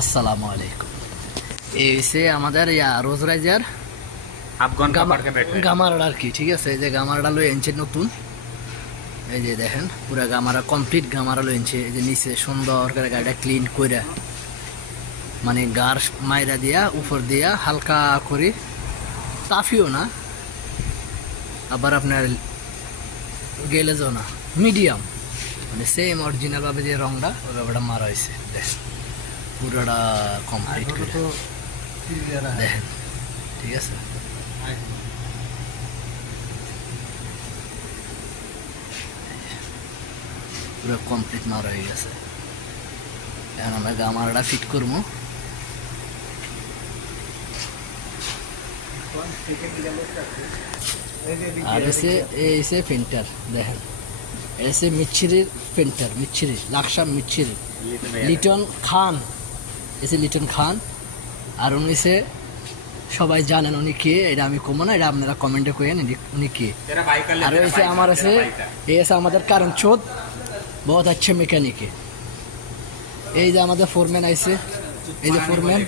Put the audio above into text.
আসসালামু আলাইকুম। এই হচ্ছে আমাদের রোজ রাইজার আফগান কাপড়কে ব্যাটারি গামারা আর কি, ঠিক আছে। এই যে গামারাটা লই এনছে নতুন, এই যে দেখেন পুরা গামারা কমপ্লিট গামারা লই এনছে। এই যে নিচে সুন্দর করে গাড়িটা ক্লিন করে, মানে গার মাইরা দিয়া উপর দিয়া হালকা করে, তাফিও না আবার আপনার গেলেজও না, মিডিয়াম, মানে সেম অরিজিনাল ভাবে যে রংটা ওই ব্যাপারটা মারা হয়েছে। দেখেন পুরোটা কমপ্লিট করে দেখেন, ঠিক আছে। পুরো কমপ্লিট মারা হয়ে গেছে। এখন আমরা গামারটা ফিট করবো। আর এসে ফিল্টার দেখেন, এসে মিচ্ছিরির ফিল্টার, মিচ্ছিরি লাকসাম মিচ্ছিরি লিটন খান, এসে লিটন খান। আর উনি সে সবাই জানেন উনি কে, এটা আমি কমো না, এটা আপনারা কমেন্টে করেন উনি কে। আর এসে আমার আছে এসে আমাদের কারণ চোদ বহুত আচ্ছে মেকানিকে। এই যে আমাদের ফোরম্যান আইছে, এই যে ফোরম্যান